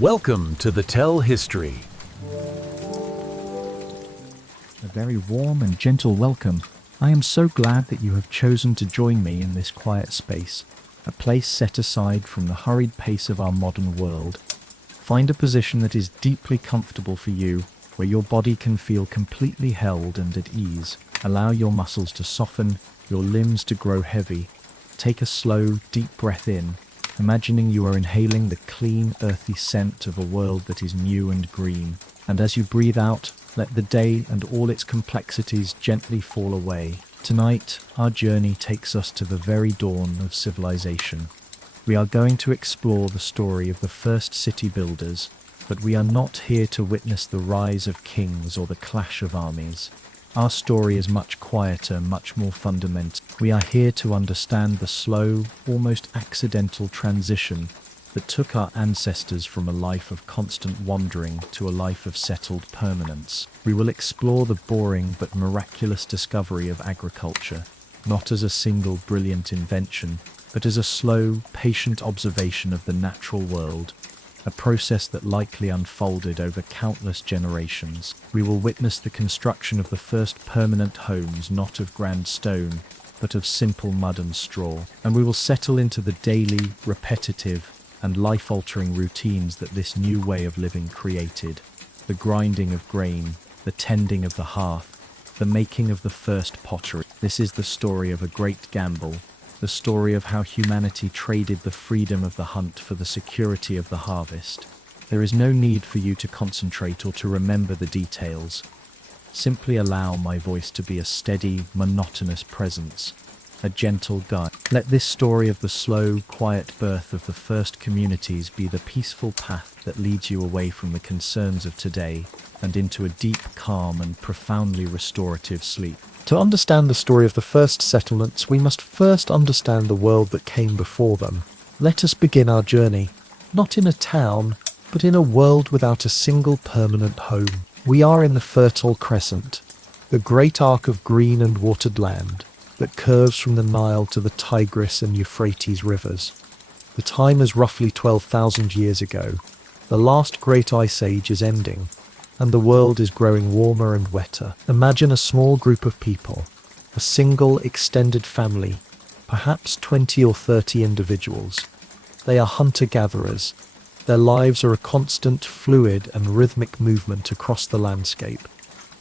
Welcome to the Tell History. A very warm and gentle welcome. I am so glad that you have chosen to join me in this quiet space, a place set aside from the hurried pace of our modern world. Find a position that is deeply comfortable for you, where your body can feel completely held and at ease. Allow your muscles to soften, your limbs to grow heavy. Take a slow, deep breath in, imagining you are inhaling the clean, earthy scent of a world that is new and green. And as you breathe out, let the day and all its complexities gently fall away. Tonight, our journey takes us to the very dawn of civilization. We are going to explore the story of the first city builders, but we are not here to witness the rise of kings or the clash of armies. Our story is much quieter, much more fundamental. We are here to understand the slow, almost accidental transition that took our ancestors from a life of constant wandering to a life of settled permanence. We will explore the boring but miraculous discovery of agriculture, not as a single brilliant invention, but as a slow, patient observation of the natural world, a process that likely unfolded over countless generations. We will witness the construction of the first permanent homes, not of grand stone, but of simple mud and straw. And we will settle into the daily, repetitive, and life-altering routines that this new way of living created. The grinding of grain, the tending of the hearth, the making of the first pottery. This is the story of a great gamble, the story of how humanity traded the freedom of the hunt for the security of the harvest. There is no need for you to concentrate or to remember the details. Simply allow my voice to be a steady, monotonous presence, a gentle guide. Let this story of the slow, quiet birth of the first communities be the peaceful path that leads you away from the concerns of today and into a deep, calm, and profoundly restorative sleep. To understand the story of the first settlements, we must first understand the world that came before them. Let us begin our journey, not in a town, but in a world without a single permanent home. We are in the Fertile Crescent, the great arc of green and watered land that curves from the Nile to the Tigris and Euphrates rivers. The time is roughly 12,000 years ago. The last great ice age is ending, and the world is growing warmer and wetter. Imagine a small group of people, a single extended family, perhaps 20 or 30 individuals. They are hunter-gatherers. Their lives are a constant, fluid and rhythmic movement across the landscape.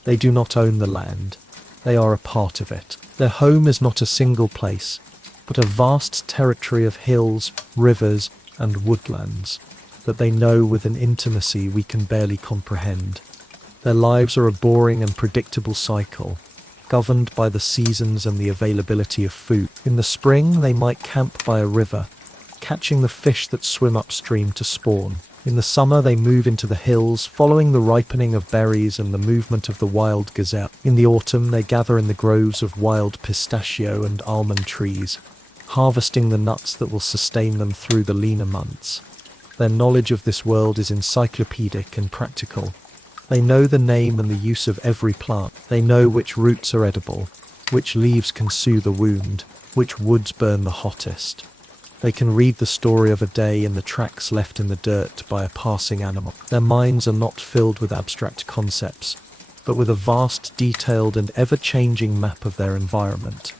They do not own the land. They are a part of it. Their home is not a single place, but a vast territory of hills, rivers and woodlands that they know with an intimacy we can barely comprehend. Their lives are a boring and predictable cycle, governed by the seasons and the availability of food. In the spring, they might camp by a river, catching the fish that swim upstream to spawn. In the summer, they move into the hills, following the ripening of berries and the movement of the wild gazelle. In the autumn, they gather in the groves of wild pistachio and almond trees, harvesting the nuts that will sustain them through the leaner months. Their knowledge of this world is encyclopedic and practical. They know the name and the use of every plant. They know which roots are edible, which leaves can soothe a wound, which woods burn the hottest. They can read the story of a day in the tracks left in the dirt by a passing animal. Their minds are not filled with abstract concepts, but with a vast, detailed and ever-changing map of their environment.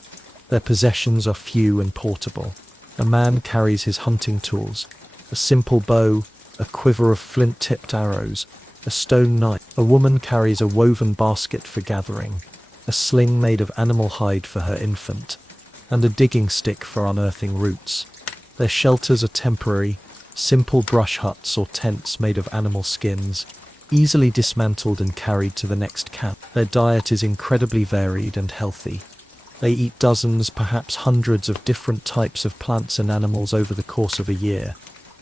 Their possessions are few and portable. A man carries his hunting tools, a simple bow, a quiver of flint-tipped arrows, a stone knife. A woman carries a woven basket for gathering, a sling made of animal hide for her infant, and a digging stick for unearthing roots. Their shelters are temporary, simple brush huts or tents made of animal skins, easily dismantled and carried to the next camp. Their diet is incredibly varied and healthy. They eat dozens, perhaps hundreds of different types of plants and animals over the course of a year.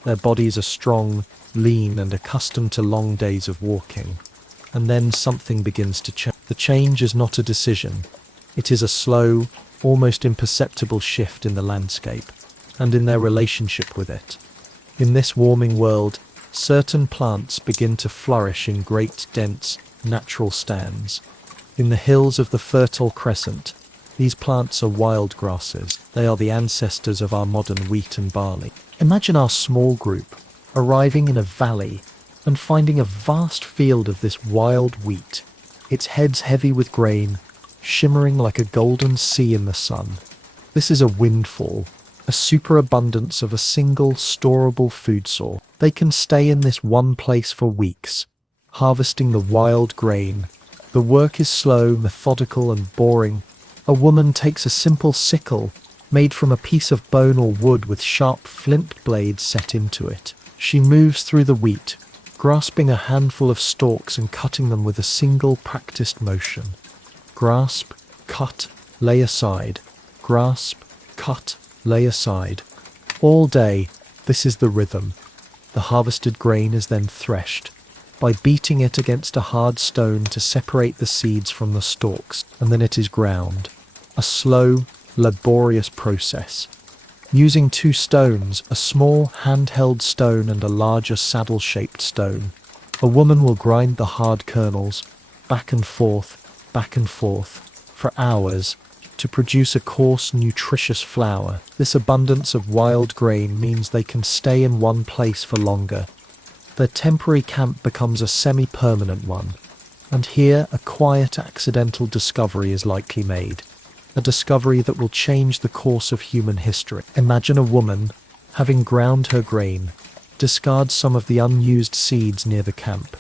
Their bodies are strong, lean and accustomed to long days of walking. And then something begins to change. The change is not a decision. It is a slow, almost imperceptible shift in the landscape, and in their relationship with it. In this warming world, certain plants begin to flourish in great, dense, natural stands. In the hills of the Fertile Crescent, these plants are wild grasses. They are the ancestors of our modern wheat and barley. Imagine our small group, arriving in a valley and finding a vast field of this wild wheat, its heads heavy with grain, shimmering like a golden sea in the sun. This is a windfall, a superabundance of a single storable food source. They can stay in this one place for weeks, harvesting the wild grain. The work is slow, methodical, and boring. A woman takes a simple sickle made from a piece of bone or wood with sharp flint blades set into it. She moves through the wheat, grasping a handful of stalks and cutting them with a single practiced motion. Grasp, cut, lay aside. Grasp, cut, lay aside. All day, this is the rhythm. The harvested grain is then threshed by beating it against a hard stone to separate the seeds from the stalks, and then it is ground. A slow, laborious process. Using two stones, a small handheld stone and a larger saddle-shaped stone, a woman will grind the hard kernels back and forth, for hours, to produce a coarse, nutritious flour. This abundance of wild grain means they can stay in one place for longer. Their temporary camp becomes a semi-permanent one, and here a quiet accidental discovery is likely made, a discovery that will change the course of human history. Imagine a woman, having ground her grain, discards some of the unused seeds near the camp.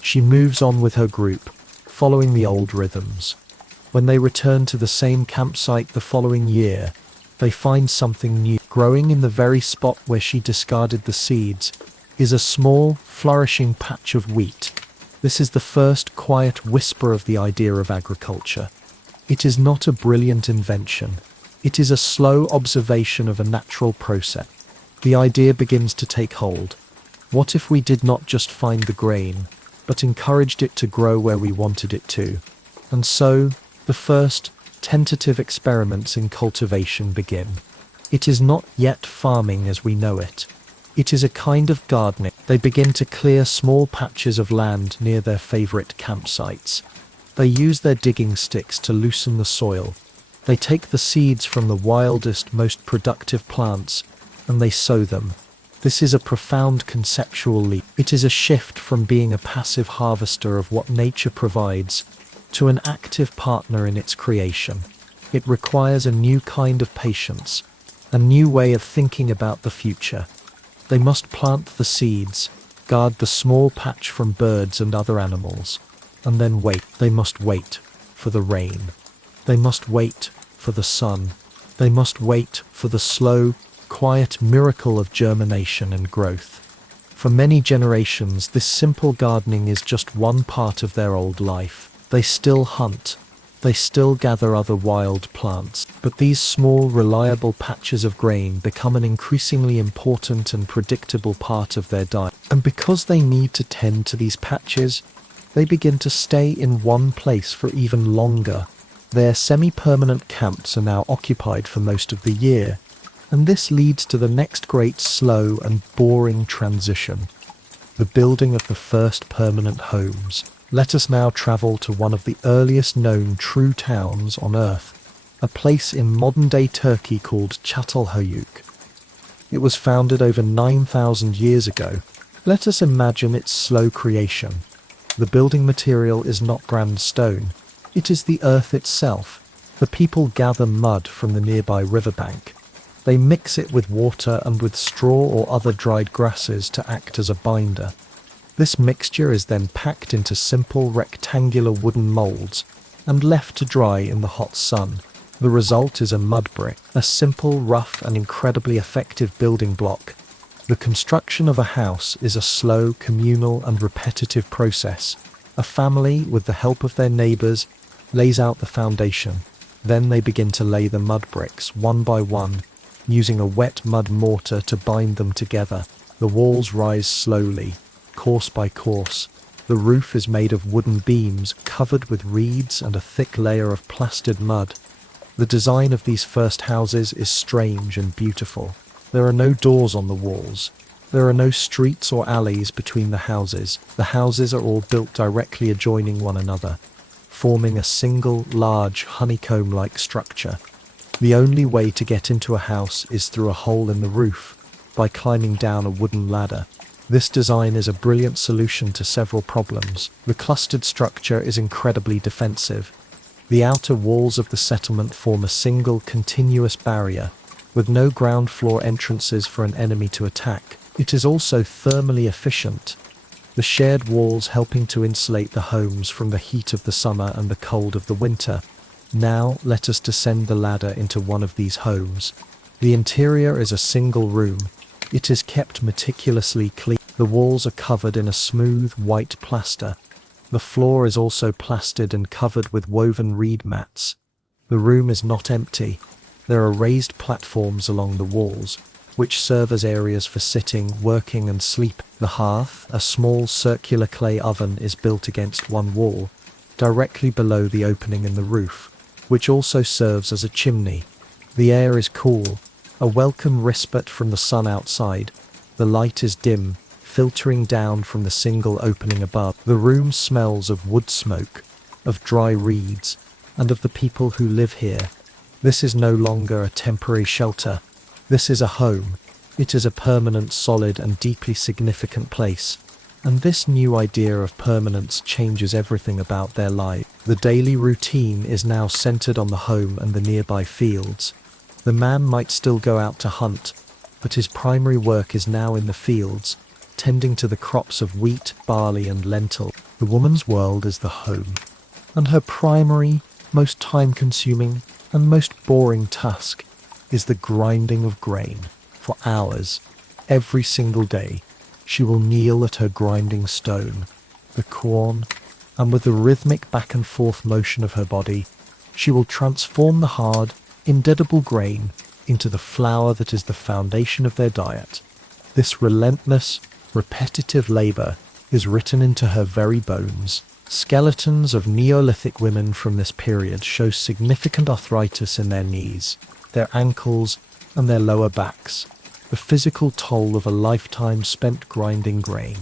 She moves on with her group, following the old rhythms. When they return to the same campsite the following year, they find something new. Growing in the very spot where she discarded the seeds is a small, flourishing patch of wheat. This is the first quiet whisper of the idea of agriculture. It is not a brilliant invention. It is a slow observation of a natural process. The idea begins to take hold. What if we did not just find the grain, but encouraged it to grow where we wanted it to? And so, the first tentative experiments in cultivation begin. It is not yet farming as we know it. It is a kind of gardening. They begin to clear small patches of land near their favorite campsites. They use their digging sticks to loosen the soil. They take the seeds from the wildest, most productive plants, and they sow them. This is a profound conceptual leap. It is a shift from being a passive harvester of what nature provides to an active partner in its creation. It requires a new kind of patience, a new way of thinking about the future. They must plant the seeds, guard the small patch from birds and other animals, and then wait. They must wait for the rain. They must wait for the sun. They must wait for the slow, quiet miracle of germination and growth. For many generations, this simple gardening is just one part of their old life. They still hunt. They still gather other wild plants. But these small, reliable patches of grain become an increasingly important and predictable part of their diet. And because they need to tend to these patches, they begin to stay in one place for even longer. Their semi-permanent camps are now occupied for most of the year, and this leads to the next great slow and boring transition, the building of the first permanent homes. Let us now travel to one of the earliest known true towns on Earth, a place in modern-day Turkey called Çatalhöyük. It was founded over 9,000 years ago. Let us imagine its slow creation. The building material is not grand stone. It is the earth itself. The people gather mud from the nearby riverbank. They mix it with water and with straw or other dried grasses to act as a binder. This mixture is then packed into simple rectangular wooden molds and left to dry in the hot sun. The result is a mud brick, a simple, rough, and incredibly effective building block. The construction of a house is a slow, communal, and repetitive process. A family, with the help of their neighbors, lays out the foundation. Then they begin to lay the mud bricks, one by one, using a wet mud mortar to bind them together. The walls rise slowly, course by course. The roof is made of wooden beams covered with reeds and a thick layer of plastered mud. The design of these first houses is strange and beautiful. There are no doors on the walls. There are no streets or alleys between the houses. The houses are all built directly adjoining one another, forming a single, large, honeycomb-like structure. The only way to get into a house is through a hole in the roof, by climbing down a wooden ladder. This design is a brilliant solution to several problems. The clustered structure is incredibly defensive. The outer walls of the settlement form a single continuous barrier, with no ground floor entrances for an enemy to attack. It is also thermally efficient, the shared walls helping to insulate the homes from the heat of the summer and the cold of the winter. Now let us descend the ladder into one of these homes. The interior is a single room. It is kept meticulously clean. The walls are covered in a smooth white plaster. The floor is also plastered and covered with woven reed mats. The room is not empty. There are raised platforms along the walls, which serve as areas for sitting, working and sleep. The hearth, a small circular clay oven, is built against one wall, directly below the opening in the roof, which also serves as a chimney. The air is cool, a welcome respite from the sun outside. The light is dim, filtering down from the single opening above. The room smells of wood smoke, of dry reeds, and of the people who live here. This is no longer a temporary shelter. This is a home. It is a permanent, solid, and deeply significant place. And this new idea of permanence changes everything about their life. The daily routine is now centered on the home and the nearby fields. The man might still go out to hunt, but his primary work is now in the fields, tending to the crops of wheat, barley, and lentil. The woman's world is the home, and her primary, most time-consuming, and most boring task is the grinding of grain. For hours, every single day, she will kneel at her grinding stone, the corn, and with the rhythmic back and forth motion of her body, she will transform the hard, indelible grain into the flour that is the foundation of their diet. This relentless, repetitive labor is written into her very bones. Skeletons of Neolithic women from this period show significant arthritis in their knees, their ankles, and their lower backs, the physical toll of a lifetime spent grinding grain.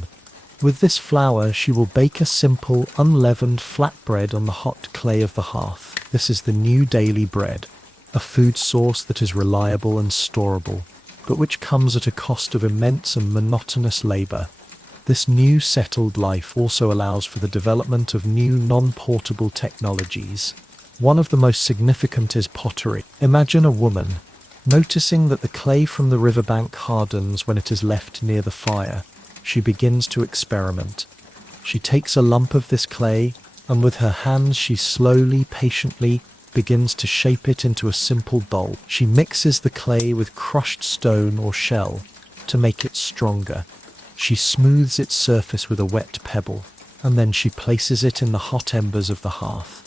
With this flour, she will bake a simple, unleavened flatbread on the hot clay of the hearth. This is the new daily bread, a food source that is reliable and storable, but which comes at a cost of immense and monotonous labor. This new settled life also allows for the development of new non-portable technologies. One of the most significant is pottery. Imagine a woman noticing that the clay from the riverbank hardens when it is left near the fire. She begins to experiment. She takes a lump of this clay, and with her hands she slowly, patiently begins to shape it into a simple bowl. She mixes the clay with crushed stone or shell to make it stronger. She smooths its surface with a wet pebble, and then she places it in the hot embers of the hearth.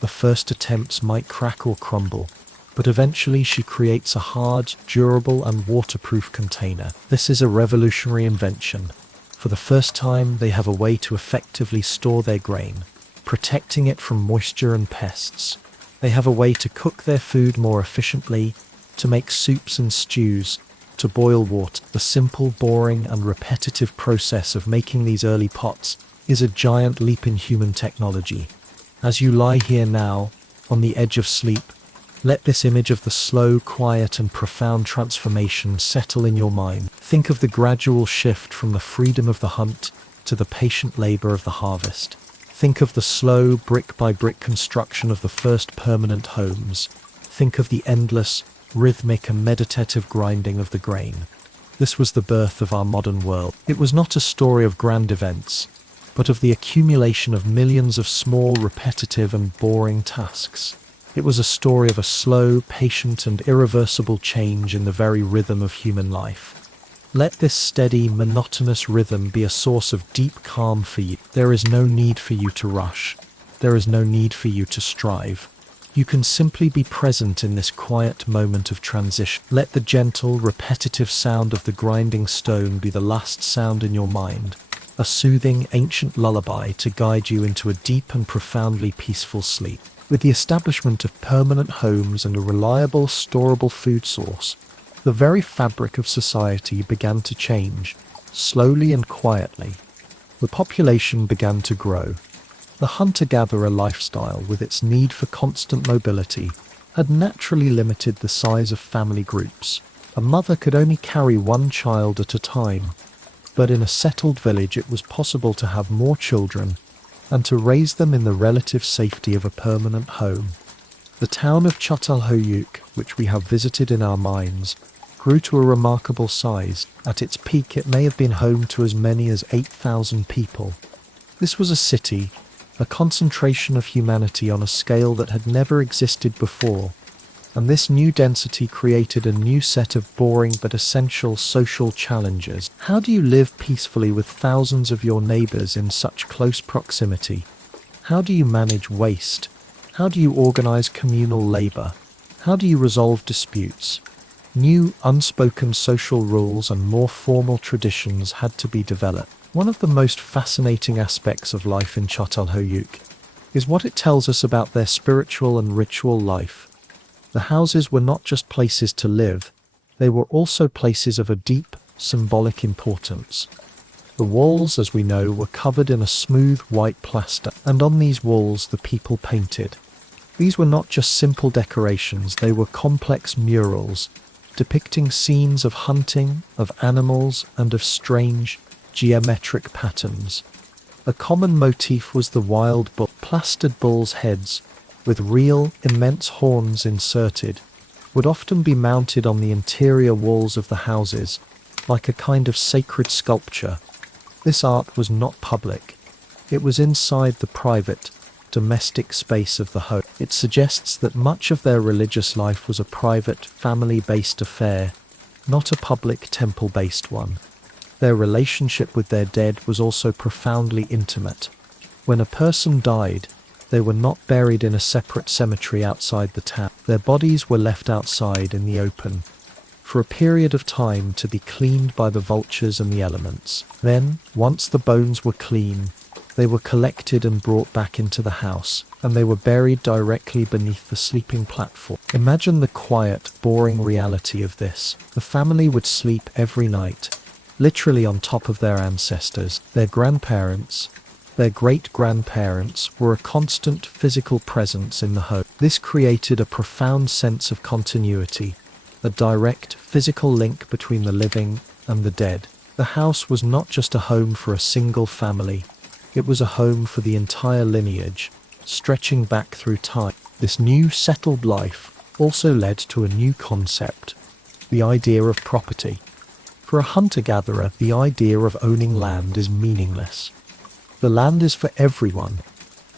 The first attempts might crack or crumble, but eventually she creates a hard, durable, and waterproof container. This is a revolutionary invention. For the first time, they have a way to effectively store their grain, protecting it from moisture and pests. They have a way to cook their food more efficiently, to make soups and stews, to boil water. The simple, boring, and repetitive process of making these early pots is a giant leap in human technology. As you lie here now, on the edge of sleep, let this image of the slow, quiet, and profound transformation settle in your mind. Think of the gradual shift from the freedom of the hunt to the patient labor of the harvest. Think of the slow, brick-by-brick construction of the first permanent homes. Think of the endless, rhythmic and meditative grinding of the grain. This was the birth of our modern world. It was not a story of grand events, but of the accumulation of millions of small, repetitive and boring tasks. It was a story of a slow, patient and irreversible change in the very rhythm of human life. Let this steady, monotonous rhythm be a source of deep calm for you. There is no need for you to rush. There is no need for you to strive. You can simply be present in this quiet moment of transition. Let the gentle, repetitive sound of the grinding stone be the last sound in your mind, a soothing, ancient lullaby to guide you into a deep and profoundly peaceful sleep. With the establishment of permanent homes and a reliable, storable food source, the very fabric of society began to change, slowly and quietly. The population began to grow. The hunter-gatherer lifestyle, with its need for constant mobility, had naturally limited the size of family groups. A mother could only carry one child at a time. But in a settled village it was possible to have more children and to raise them in the relative safety of a permanent home. The town of Çatalhöyük, which we have visited in our minds, grew to a remarkable size. At its peak it may have been home to as many as 8,000 people. This was a city, a concentration of humanity on a scale that had never existed before, and this new density created a new set of boring but essential social challenges. How do you live peacefully with thousands of your neighbors in such close proximity? How do you manage waste? How do you organize communal labor? How do you resolve disputes? New, unspoken social rules and more formal traditions had to be developed. One of the most fascinating aspects of life in Çatalhöyük is what it tells us about their spiritual and ritual life. The houses were not just places to live, they were also places of a deep, symbolic importance. The walls, as we know, were covered in a smooth white plaster, and on these walls the people painted. These were not just simple decorations, they were complex murals, depicting scenes of hunting, of animals, and of strange, geometric patterns. A common motif was the wild bull. Plastered bulls' heads, with real, immense horns inserted, would often be mounted on the interior walls of the houses, like a kind of sacred sculpture. This art was not public. It was inside the private, domestic space of the home. It suggests that much of their religious life was a private, family-based affair, not a public, temple-based one. Their relationship with their dead was also profoundly intimate. When a person died, they were not buried in a separate cemetery outside the town. Their bodies were left outside in the open, for a period of time to be cleaned by the vultures and the elements. Then, once the bones were clean, they were collected and brought back into the house, and they were buried directly beneath the sleeping platform. Imagine the quiet, boring reality of this. The family would sleep every night, literally on top of their ancestors. Their grandparents, their great-grandparents were a constant physical presence in the home. This created a profound sense of continuity, a direct physical link between the living and the dead. The house was not just a home for a single family, it was a home for the entire lineage, stretching back through time. This new settled life also led to a new concept, the idea of property. For a hunter-gatherer, the idea of owning land is meaningless. The land is for everyone,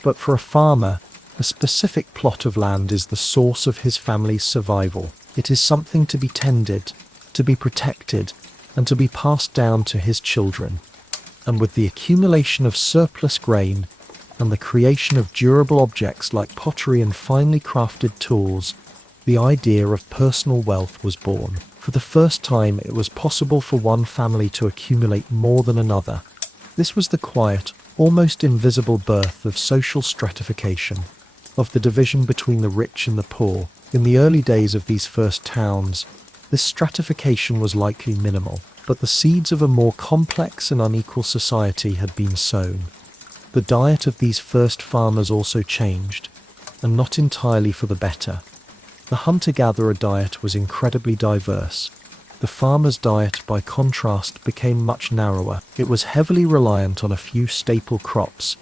but for a farmer, a specific plot of land is the source of his family's survival. It is something to be tended, to be protected, and to be passed down to his children. And with the accumulation of surplus grain and the creation of durable objects like pottery and finely crafted tools, the idea of personal wealth was born. For the first time, it was possible for one family to accumulate more than another. This was the quiet, almost invisible birth of social stratification, of the division between the rich and the poor. In the early days of these first towns, this stratification was likely minimal, but the seeds of a more complex and unequal society had been sown. The diet of these first farmers also changed, and not entirely for the better. The hunter-gatherer diet was incredibly diverse. The farmer's diet, by contrast, became much narrower. It was heavily reliant on a few staple crops,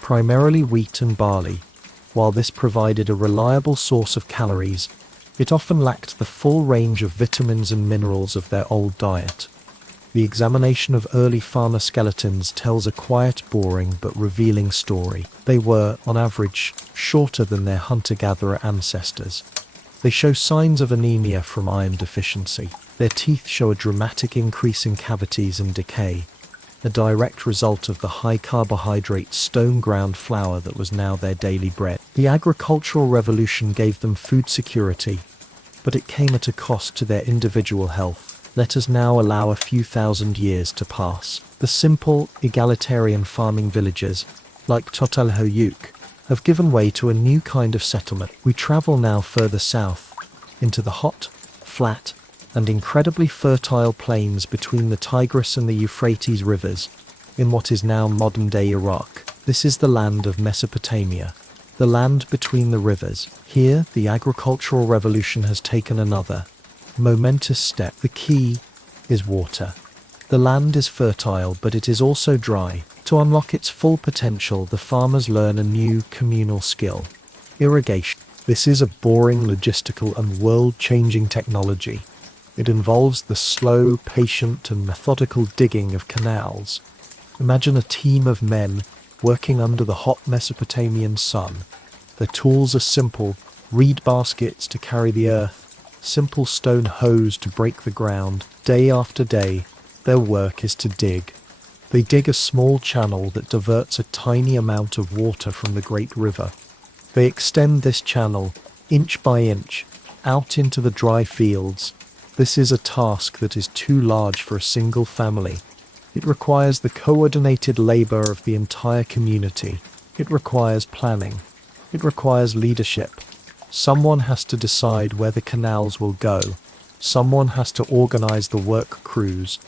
primarily wheat and barley. While this provided a reliable source of calories, it often lacked the full range of vitamins and minerals of their old diet. The examination of early farmer skeletons tells a quiet, boring, but revealing story. They were, on average, shorter than their hunter-gatherer ancestors. They show signs of anemia from iron deficiency. Their teeth show a dramatic increase in cavities and decay, a direct result of the high-carbohydrate stone-ground flour that was now their daily bread. The agricultural revolution gave them food security, but it came at a cost to their individual health. Let us now allow a few thousand years to pass. The simple, egalitarian farming villages, like Çatalhöyük, have given way to a new kind of settlement. We travel now further south, into the hot, flat, and incredibly fertile plains between the Tigris and the Euphrates rivers, in what is now modern-day Iraq. This is the land of Mesopotamia, the land between the rivers. Here, the agricultural revolution has taken another momentous step. The key is water. The land is fertile, but it is also dry. To unlock its full potential, the farmers learn a new communal skill: irrigation. This is a boring, logistical, and world-changing technology. It involves the slow, patient, and methodical digging of canals. Imagine a team of men working under the hot Mesopotamian sun. Their tools are simple: reed baskets to carry the earth, simple stone hoes to break the ground. Day after day, their work is to dig. They dig a small channel that diverts a tiny amount of water from the great river. They extend this channel, inch by inch, out into the dry fields. This is a task that is too large for a single family. It requires the coordinated labor of the entire community. It requires planning. It requires leadership. Someone has to decide where the canals will go. Someone has to organize the work crews.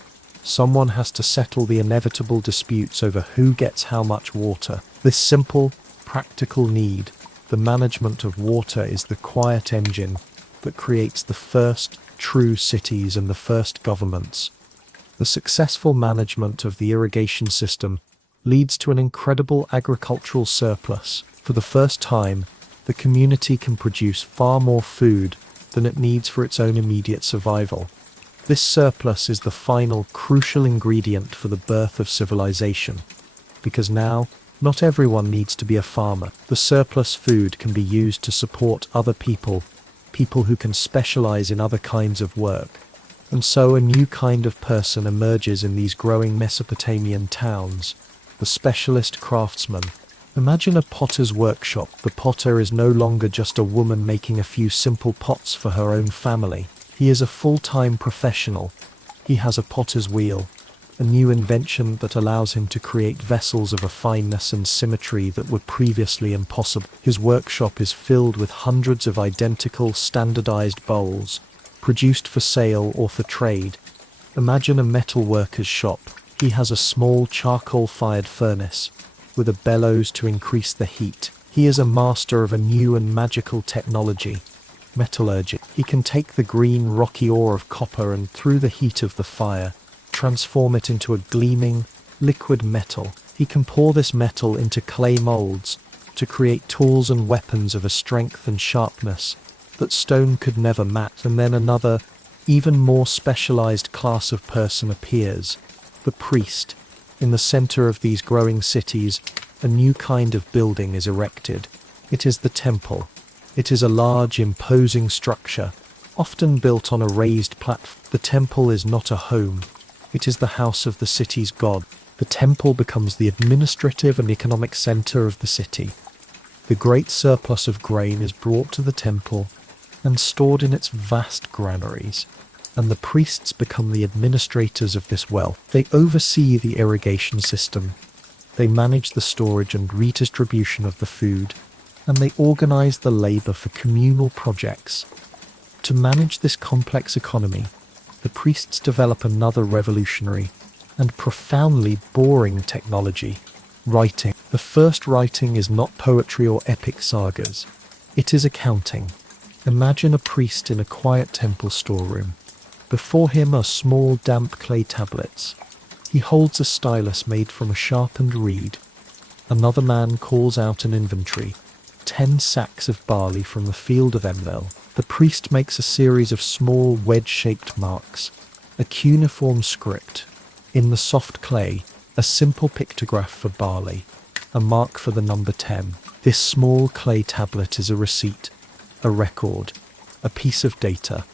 Someone has to settle the inevitable disputes over who gets how much water. This simple, practical need, the management of water, is the quiet engine that creates the first true cities and the first governments. The successful management of the irrigation system leads to an incredible agricultural surplus. For the first time, the community can produce far more food than it needs for its own immediate survival. This surplus is the final crucial ingredient for the birth of civilization, because now not everyone needs to be a farmer. The surplus food can be used to support other people who can specialize in other kinds of work. And so a new kind of person emerges in these growing Mesopotamian towns: the specialist craftsman. Imagine a potter's workshop. The potter is no longer just a woman making a few simple pots for her own family. He is a full-time professional. He has a potter's wheel, a new invention that allows him to create vessels of a fineness and symmetry that were previously impossible. His workshop is filled with hundreds of identical, standardized bowls, produced for sale or for trade. Imagine a metal worker's shop. He has a small charcoal-fired furnace with a bellows to increase the heat. He is a master of a new and magical technology: metallurgy. He can take the green, rocky ore of copper and, through the heat of the fire, transform it into a gleaming, liquid metal. He can pour this metal into clay molds to create tools and weapons of a strength and sharpness that stone could never match. And then another, even more specialized class of person appears: the priest. In the center of these growing cities, a new kind of building is erected. It is the temple. It is a large, imposing structure, often built on a raised platform. The temple is not a home. It is the house of the city's god. The temple becomes the administrative and economic center of the city. The great surplus of grain is brought to the temple and stored in its vast granaries, and the priests become the administrators of this wealth. They oversee the irrigation system. They manage the storage and redistribution of the food, and they organize the labor for communal projects. To manage this complex economy, the priests develop another revolutionary and profoundly boring technology: writing. The first writing is not poetry or epic sagas. It is accounting. Imagine a priest in a quiet temple storeroom. Before him are small, damp clay tablets. He holds a stylus made from a sharpened reed. Another man calls out an inventory: 10 sacks of barley from the field of Emvel. The priest makes a series of small, wedge-shaped marks, a cuneiform script. In the soft clay, a simple pictograph for barley, a mark for the number 10. This small clay tablet is a receipt, a record, a piece of data.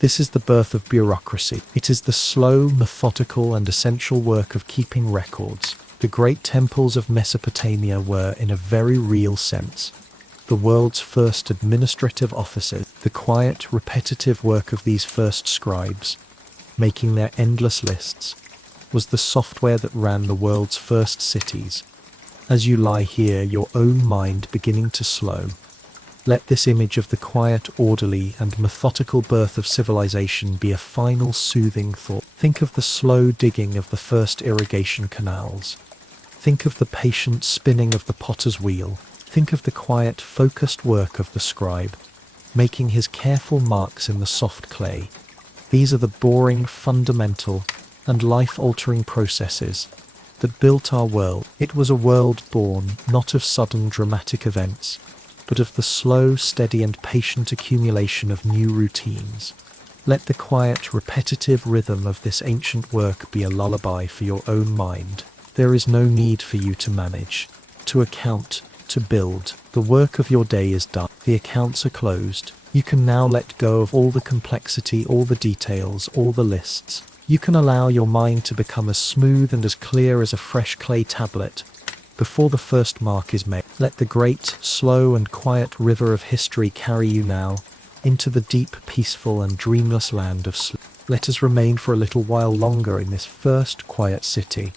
This is the birth of bureaucracy. It is the slow, methodical, and essential work of keeping records. The great temples of Mesopotamia were, in a very real sense, the world's first administrative offices. The quiet, repetitive work of these first scribes, making their endless lists, was the software that ran the world's first cities. As you lie here, your own mind beginning to slow, let this image of the quiet, orderly, and methodical birth of civilization be a final soothing thought. Think of the slow digging of the first irrigation canals. Think of the patient spinning of the potter's wheel. Think of the quiet, focused work of the scribe, making his careful marks in the soft clay. These are the boring, fundamental, and life-altering processes that built our world. It was a world born not of sudden dramatic events, but of the slow, steady and patient accumulation of new routines. Let the quiet, repetitive rhythm of this ancient work be a lullaby for your own mind. There is no need for you to manage, to account, to build. The work of your day is done. The accounts are closed. You can now let go of all the complexity, all the details, all the lists. You can allow your mind to become as smooth and as clear as a fresh clay tablet before the first mark is made. Let the great, slow and quiet river of history carry you now into the deep, peaceful and dreamless land of sleep. Let us remain for a little while longer in this first quiet city.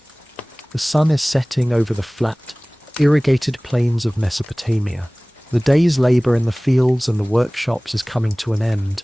The sun is setting over the flat, irrigated plains of Mesopotamia. The day's labor in the fields and the workshops is coming to an end.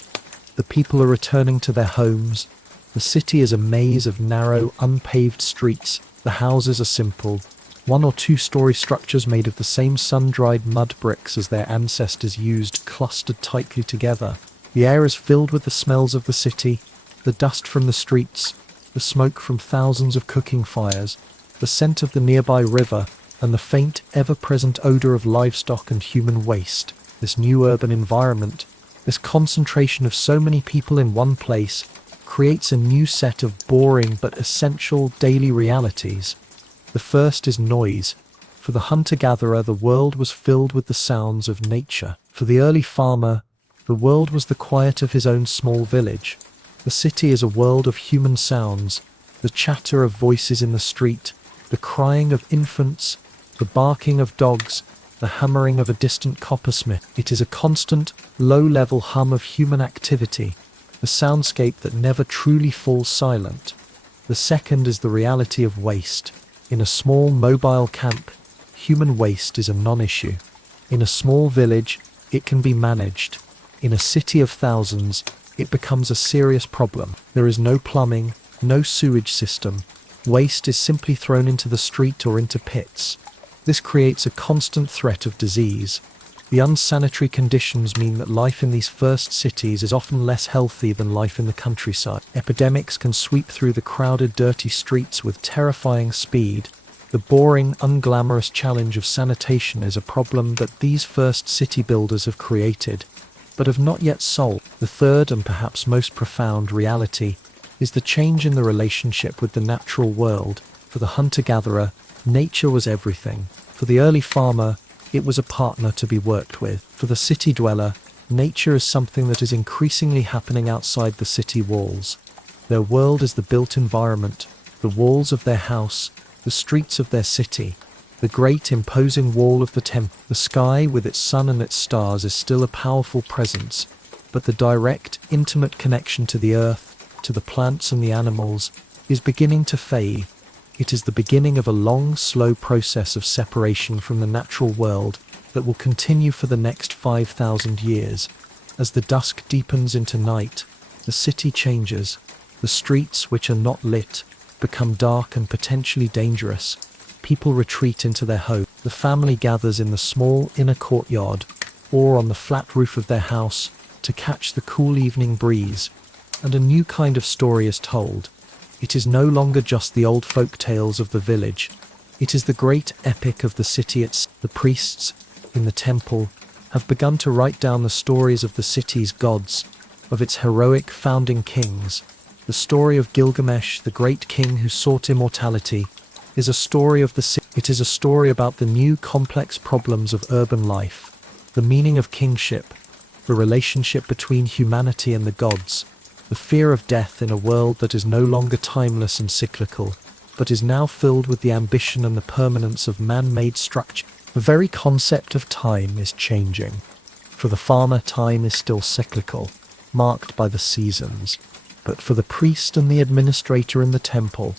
The people are returning to their homes. The city is a maze of narrow, unpaved streets. The houses are simple, 1 or 2 story structures made of the same sun-dried mud bricks as their ancestors used, clustered tightly together. The air is filled with the smells of the city, the dust from the streets, the smoke from thousands of cooking fires, the scent of the nearby river, and the faint, ever-present odor of livestock and human waste. This new urban environment, this concentration of so many people in one place, creates a new set of boring but essential daily realities. The first is noise. For the hunter-gatherer, the world was filled with the sounds of nature. For the early farmer, the world was the quiet of his own small village. The city is a world of human sounds, the chatter of voices in the street, the crying of infants, the barking of dogs, the hammering of a distant coppersmith. It is a constant, low-level hum of human activity, a soundscape that never truly falls silent. The second is the reality of waste. In a small mobile camp, human waste is a non-issue. In a small village, it can be managed. In a city of thousands, it becomes a serious problem. There is no plumbing, no sewage system. Waste is simply thrown into the street or into pits. This creates a constant threat of disease. The unsanitary conditions mean that life in these first cities is often less healthy than life in the countryside. Epidemics can sweep through the crowded, dirty streets with terrifying speed. The boring, unglamorous challenge of sanitation is a problem that these first city builders have created, but have not yet solved. The third and perhaps most profound reality is the change in the relationship with the natural world. For the hunter-gatherer, nature was everything. For the early farmer, it was a partner to be worked with. For the city dweller, nature is something that is increasingly happening outside the city walls. Their world is the built environment, the walls of their house, the streets of their city, the great imposing wall of the temple. The sky with its sun and its stars is still a powerful presence, but the direct, intimate connection to the earth, to the plants and the animals, is beginning to fade. It is the beginning of a long, slow process of separation from the natural world that will continue for the next 5,000 years. As the dusk deepens into night, the city changes. The streets, which are not lit, become dark and potentially dangerous. People retreat into their homes. The family gathers in the small inner courtyard or on the flat roof of their house to catch the cool evening breeze, and a new kind of story is told. It is no longer just the old folk tales of the village. It is the great epic of the city itself. The priests in the temple have begun to write down the stories of the city's gods, of its heroic founding kings. The story of Gilgamesh, the great king who sought immortality, is a story of the city. It is a story about the new complex problems of urban life, the meaning of kingship, the relationship between humanity and the gods, the fear of death in a world that is no longer timeless and cyclical, but is now filled with the ambition and the permanence of man-made structure. The very concept of time is changing. For the farmer, time is still cyclical, marked by the seasons. But for the priest and the administrator in the temple,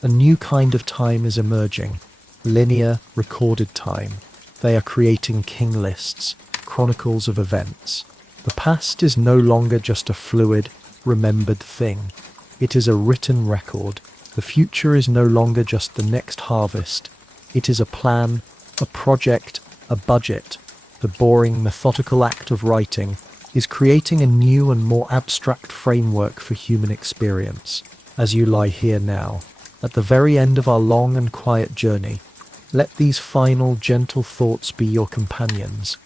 a new kind of time is emerging. Linear, recorded time. They are creating king lists, chronicles of events. The past is no longer just a fluid, remembered thing. It is a written record. The future is no longer just the next harvest. It is a plan, a project, a budget. The boring, methodical act of writing is creating a new and more abstract framework for human experience. as you lie here now, at the very end of our long and quiet journey. Let these final gentle thoughts be your companions.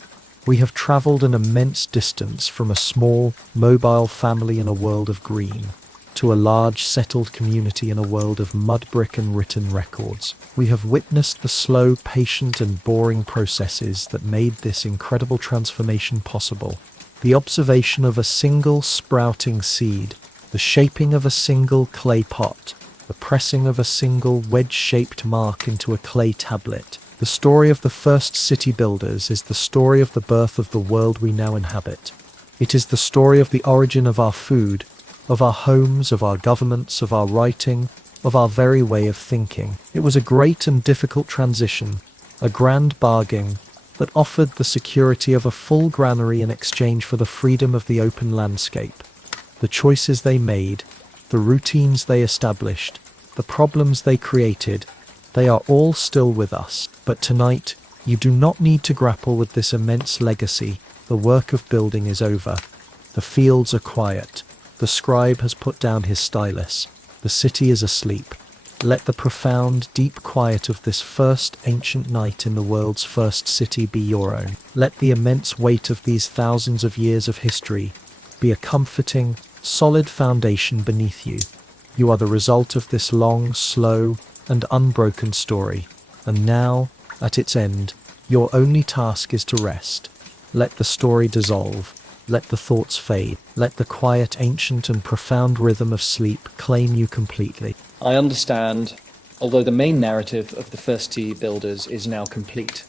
We have traveled an immense distance from a small, mobile family in a world of green to a large, settled community in a world of mud brick and written records. We have witnessed the slow, patient and boring processes that made this incredible transformation possible. The observation of a single sprouting seed, the shaping of a single clay pot, the pressing of a single wedge-shaped mark into a clay tablet. The story of the first city builders is the story of the birth of the world we now inhabit. It is the story of the origin of our food, of our homes, of our governments, of our writing, of our very way of thinking. It was a great and difficult transition, a grand bargain that offered the security of a full granary in exchange for the freedom of the open landscape. The choices they made, the routines they established, the problems they created, they are all still with us. But tonight, you do not need to grapple with this immense legacy. The work of building is over. The fields are quiet. The scribe has put down his stylus. The city is asleep. Let the profound, deep quiet of this first ancient night in the world's first city be your own. Let the immense weight of these thousands of years of history be a comforting, solid foundation beneath you. You are the result of this long, slow, and unbroken story. And now, at its end, your only task is to rest. Let the story dissolve. Let the thoughts fade. Let the quiet, ancient, and profound rhythm of sleep claim you completely. I understand, although the main narrative of the first city builders is now complete.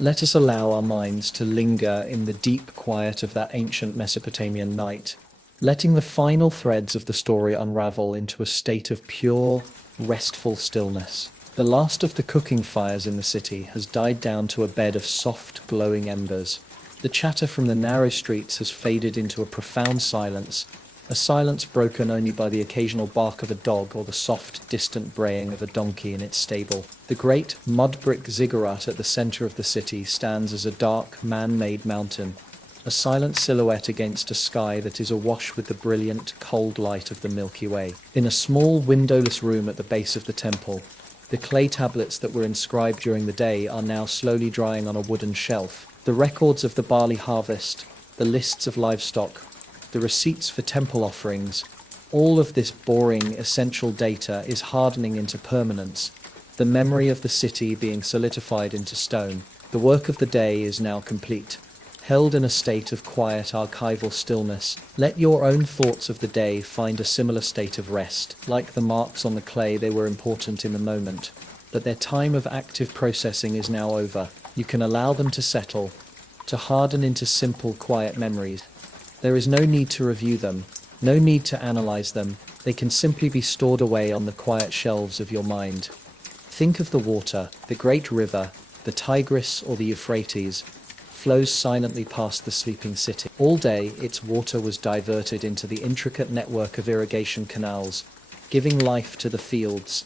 Let us allow our minds to linger in the deep quiet of that ancient Mesopotamian night, letting the final threads of the story unravel into a state of pure, restful stillness. The last of the cooking fires in the city has died down to a bed of soft, glowing embers. The chatter from the narrow streets has faded into a profound silence, a silence broken only by the occasional bark of a dog or the soft, distant braying of a donkey in its stable. The great mud-brick ziggurat at the center of the city stands as a dark, man-made mountain, a silent silhouette against a sky that is awash with the brilliant, cold light of the Milky Way. In a small, windowless room at the base of the temple, the clay tablets that were inscribed during the day are now slowly drying on a wooden shelf. The records of the barley harvest, the lists of livestock, the receipts for temple offerings, all of this boring, essential data is hardening into permanence, the memory of the city being solidified into stone. The work of the day is now complete. Held in a state of quiet archival stillness, let your own thoughts of the day find a similar state of rest. Like the marks on the clay, they were important in the moment, but their time of active processing is now over. You can allow them to settle, to harden into simple, quiet memories. There is no need to review them, no need to analyze them. They can simply be stored away on the quiet shelves of your mind. Think of the water, the great river, the Tigris or the Euphrates, flows silently past the sleeping city. All day, its water was diverted into the intricate network of irrigation canals, giving life to the fields,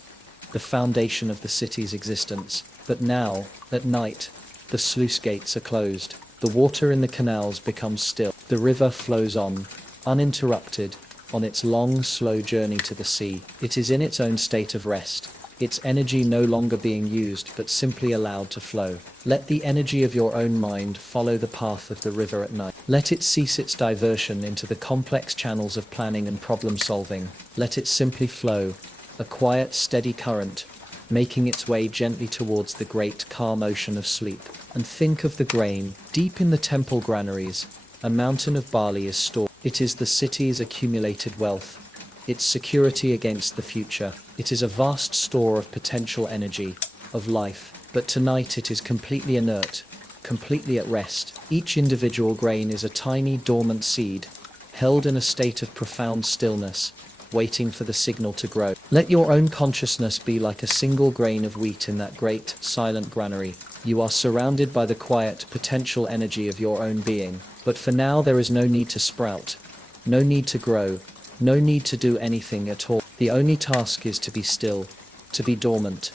the foundation of the city's existence. But now, at night, the sluice gates are closed. The water in the canals becomes still. The river flows on, uninterrupted, on its long, slow journey to the sea. It is in its own state of rest, its energy no longer being used but simply allowed to flow. Let the energy of your own mind follow the path of the river at night. Let it cease its diversion into the complex channels of planning and problem solving. Let it simply flow, a quiet, steady current, making its way gently towards the great calm ocean of sleep. And think of the grain. Deep in the temple granaries, a mountain of barley is stored. It is the city's accumulated wealth, its security against the future. It is a vast store of potential energy, of life, but tonight it is completely inert, completely at rest. Each individual grain is a tiny dormant seed, held in a state of profound stillness, waiting for the signal to grow. Let your own consciousness be like a single grain of wheat in that great, silent granary. You are surrounded by the quiet, potential energy of your own being. But for now there is no need to sprout, no need to grow, no need to do anything at all. The only task is to be still, to be dormant,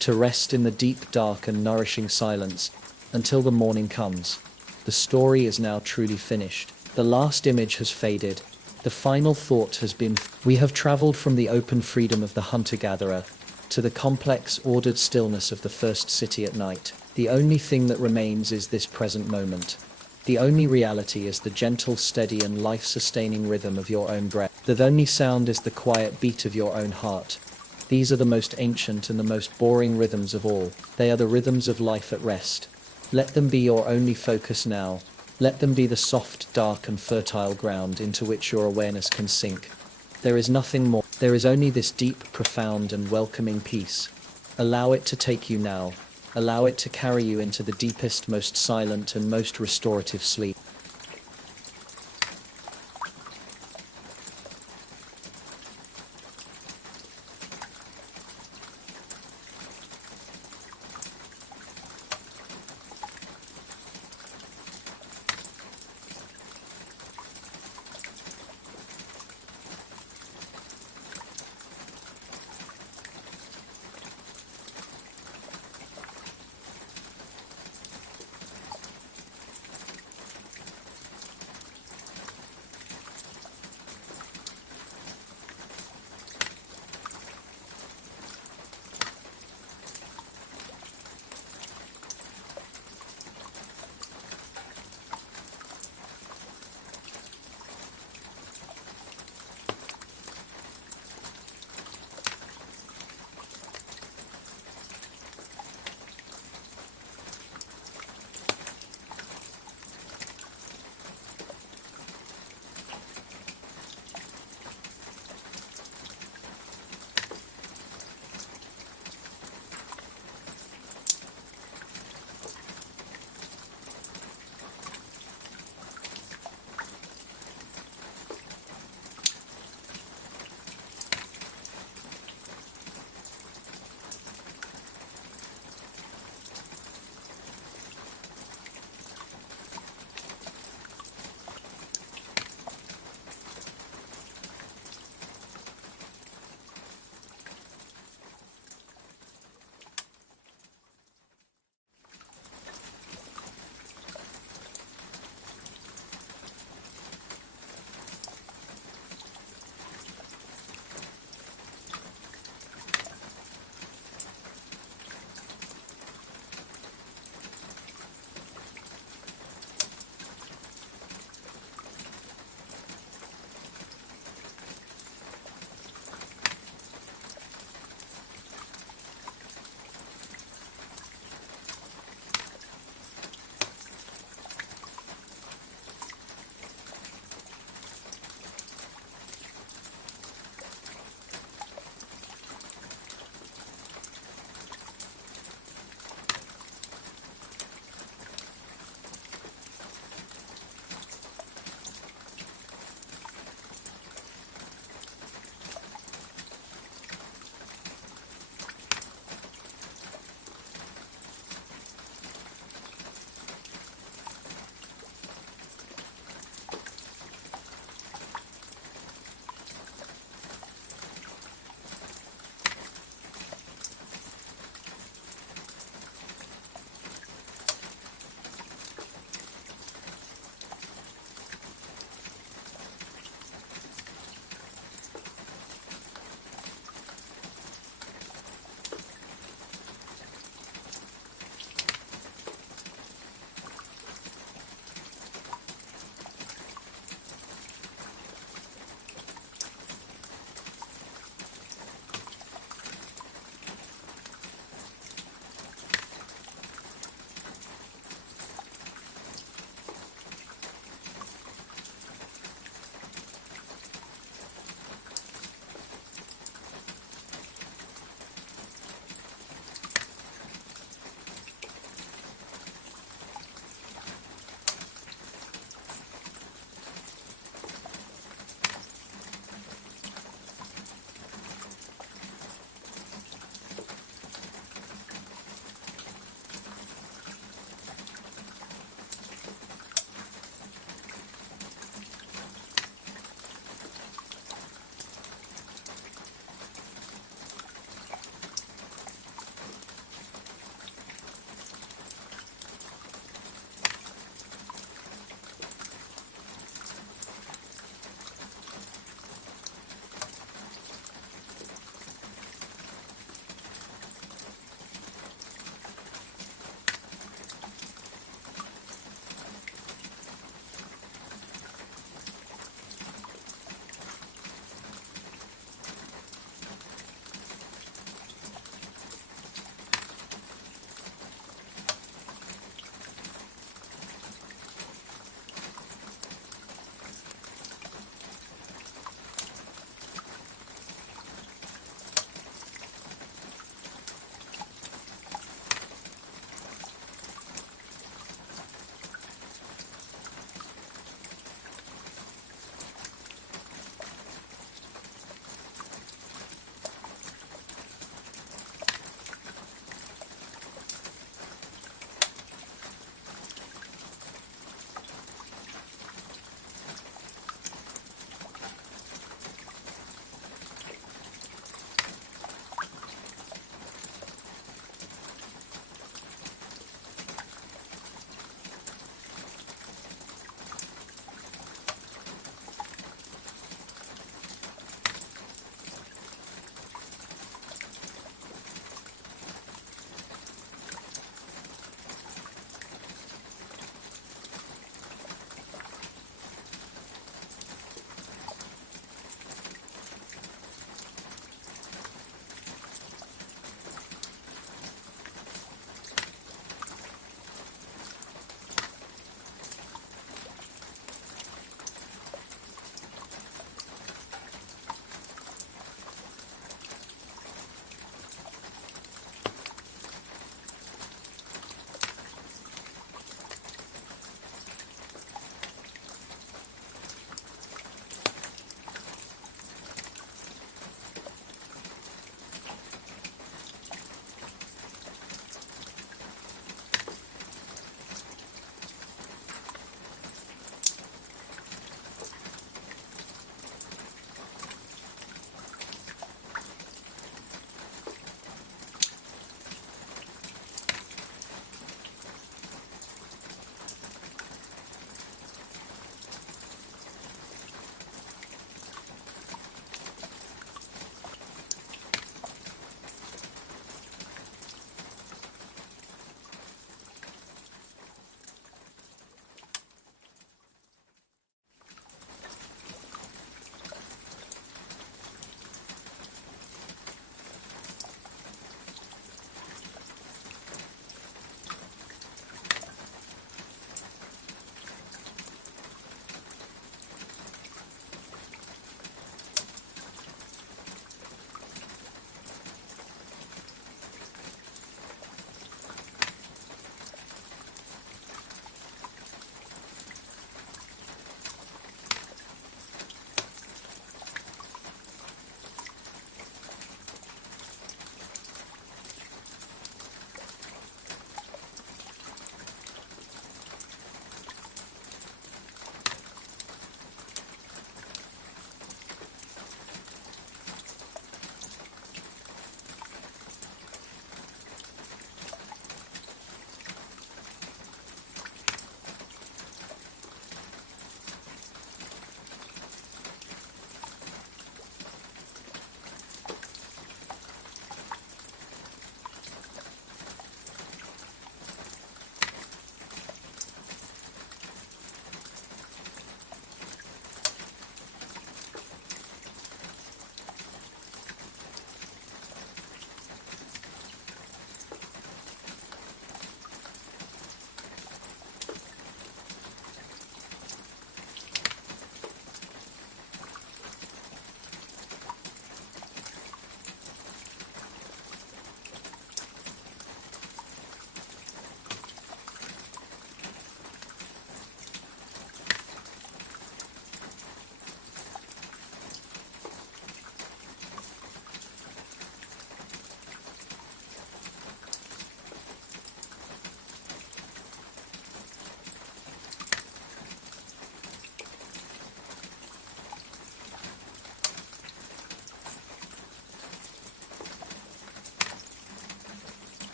to rest in the deep, dark and nourishing silence until the morning comes. The story is now truly finished. The last image has faded. The final thought has been, we have traveled from the open freedom of the hunter-gatherer to the complex, ordered stillness of the first city at night. The only thing that remains is this present moment. The only reality is the gentle, steady, and life-sustaining rhythm of your own breath. The only sound is the quiet beat of your own heart. These are the most ancient and the most boring rhythms of all. They are the rhythms of life at rest. Let them be your only focus now. Let them be the soft, dark, and fertile ground into which your awareness can sink. There is nothing more. There is only this deep, profound, and welcoming peace. Allow it to take you now. Allow it to carry you into the deepest, most silent, and most restorative sleep.